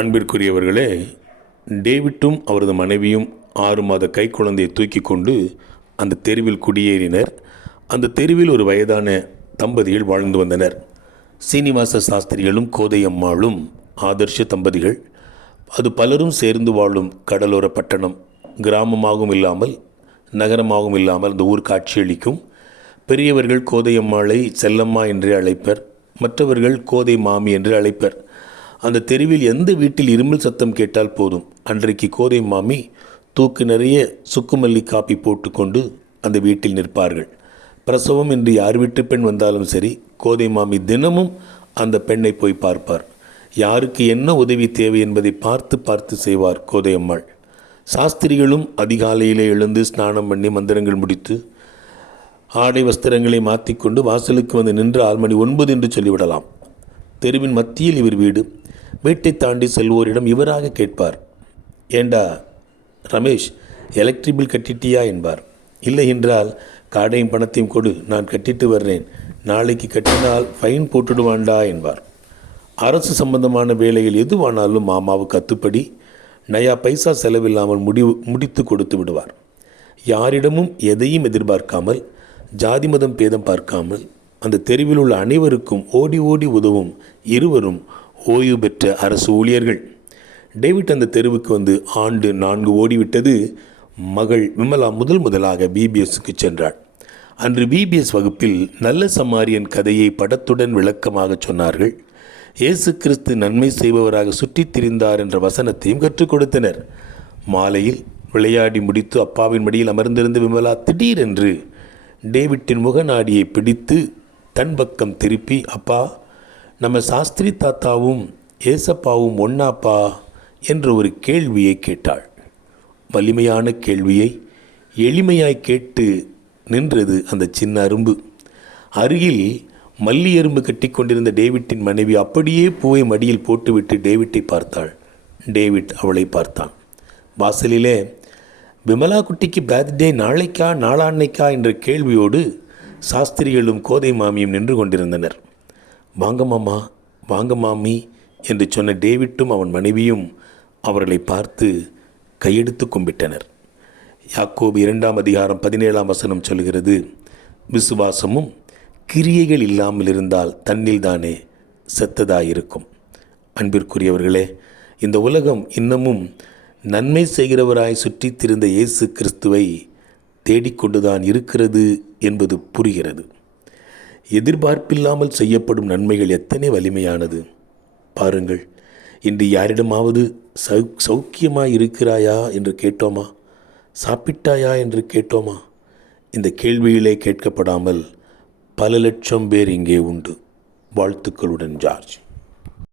அன்பிற்குரியவர்களே டேவிட்டும் அவரது மனைவியும் ஆறு மாத கைக்குழந்தையை தூக்கி கொண்டு அந்த தெருவில் குடியேறினர். அந்த தெருவில் ஒரு வயதான தம்பதிகள் வாழ்ந்து வந்தனர். சீனிவாச சாஸ்திரிகளும் கோதையம்மாளும் ஆதர்ஷ தம்பதிகள். அது பலரும் சேர்ந்து வாழும் கடலோர பட்டணம். கிராமமாகவும் இல்லாமல் நகரமாகவும் இல்லாமல் அந்த ஊர் காட்சியளிக்கும். பெரியவர்கள் கோதையம்மாளை செல்லம்மா என்று அழைப்பர். மற்றவர்கள் கோதை மாமி என்று அழைப்பர். அந்த தெருவில் எந்த வீட்டில் இருமல் சத்தம் கேட்டால் போதும்? அன்றைக்கு கோதை மாமி தூக்கு நிறைய சுக்குமல்லி காப்பி போட்டுக்கொண்டு அந்த வீட்டில் நிற்பார்கள். பிரசவம் என்று யார் வீட்டு பெண் வந்தாலும் சரி கோதை மாமி தினமும் அந்த பெண்ணை போய் பார்ப்பார். யாருக்கு என்ன உதவி தேவை என்பதை பார்த்து பார்த்து செய்வார் கோதையம்மாள். சாஸ்திரிகளும் அதிகாலையிலே எழுந்து ஸ்நானம் பண்ணி மந்திரங்கள் முடித்து ஆடை வஸ்திரங்களை மாற்றிக்கொண்டு வாசலுக்கு வந்து நின்று ஆறு மணி ஒன்பது என்று சொல்லிவிடலாம். தெருவின் மத்தியில் இவர் வீடு. வீட்டை தாண்டி செல்வோரிடம் இவராக கேட்பார். ஏண்டா ரமேஷ் எலக்ட்ரிக் பில் கட்டிட்டியா என்பார். இல்லை என்றால் காடையும் பணத்தையும் கொடு நான் கட்டிட்டு வர்றேன். நாளைக்கு கட்டினால் ஃபைன் போட்டுடுவான்டா என்பார். அரசு சம்பந்தமான வேலையில் எதுவானாலும் மாமாவுக்கு அத்துப்படி நயா பைசா செலவில்லாமல் முடிவு முடித்து கொடுத்து விடுவார். யாரிடமும் எதையும் எதிர்பார்க்காமல் ஜாதி மதம் பேதம் பார்க்காமல் அந்த தெருவில் உள்ள அனைவருக்கும் ஓடி ஓடி உதவும் இருவரும் ஓய்வு பெற்ற அரசு ஊழியர்கள். டேவிட் அந்த தெருவுக்கு வந்து ஆண்டு நான்கு ஓடிவிட்டது. மகள் விமலா முதல் முதலாக பிபிஎஸ்க்கு சென்றாள். அன்று பிபிஎஸ் வகுப்பில் நல்ல சமாரியன் கதையை படத்துடன் விளக்கமாக சொன்னார்கள். இயேசு கிறிஸ்து நன்மை செய்பவராக சுற்றித் திரிந்தார் என்ற வசனத்தையும் கற்றுக் கொடுத்தனர். மாலையில் விளையாடி முடித்து அப்பாவின் மடியில் அமர்ந்திருந்த விமலா திடீரென்று டேவிட்டின் முகநாடியை பிடித்து தன் பக்கம் திருப்பி அப்பா நம்ம சாஸ்திரி தாத்தாவும் ஏசப்பாவும் ஒன்னாப்பா? என்ற ஒரு கேள்வியை கேட்டாள். வலிமையான கேள்வியை எளிமையாய் கேட்டு நின்றது அந்த சின்ன அரும்பு. அருகில் மல்லி எறும்பு கட்டி கொண்டிருந்த டேவிட்டின் மனைவி அப்படியே பூவை மடியில் போட்டுவிட்டு டேவிட்டை பார்த்தாள். டேவிட் அவளை பார்த்தான். வாசலிலே விமலா குட்டிக்கு பர்த்டே நாளைக்கா நாளான்னைக்கா? என்ற கேள்வியோடு சாஸ்திரிகளும் கோதை மாமியும் நின்று கொண்டிருந்தனர். வாங்க மாமா வாங்க மாமி என்று சொன்ன டேவிட்டும் அவன் மனைவியும் அவர்களை பார்த்து கையெடுத்து கும்பிட்டனர். யாக்கோபு இரண்டாம் அதிகாரம் பதினேழாம் வசனம் சொல்கிறது விசுவாசமும் கிரியைகள் இல்லாமல் இருந்தால் தன்னில் தானே செத்ததாயிருக்கும். அன்பிற்குரியவர்களே இந்த உலகம் இன்னமும் நன்மை செய்கிறவராய் சுற்றித்திருந்த இயேசு கிறிஸ்துவை தேடிக்கொண்டுதான் இருக்கிறது என்பது புரிகிறது. எதிர்பார்ப்பில்லாமல் செய்யப்படும் நன்மைகள் எத்தனை வலிமையானது. பாருங்கள் இன்று யாரிடமாவது சௌ சௌக்கியமாக இருக்கிறாயா என்று கேட்டோமா? சாப்பிட்டாயா என்று கேட்டோமா? இந்த கேள்வியிலே கேட்கப்படாமல் பல லட்சம் பேர் இங்கே உண்டு. வாழ்த்துக்களுடன் ஜார்ஜ்.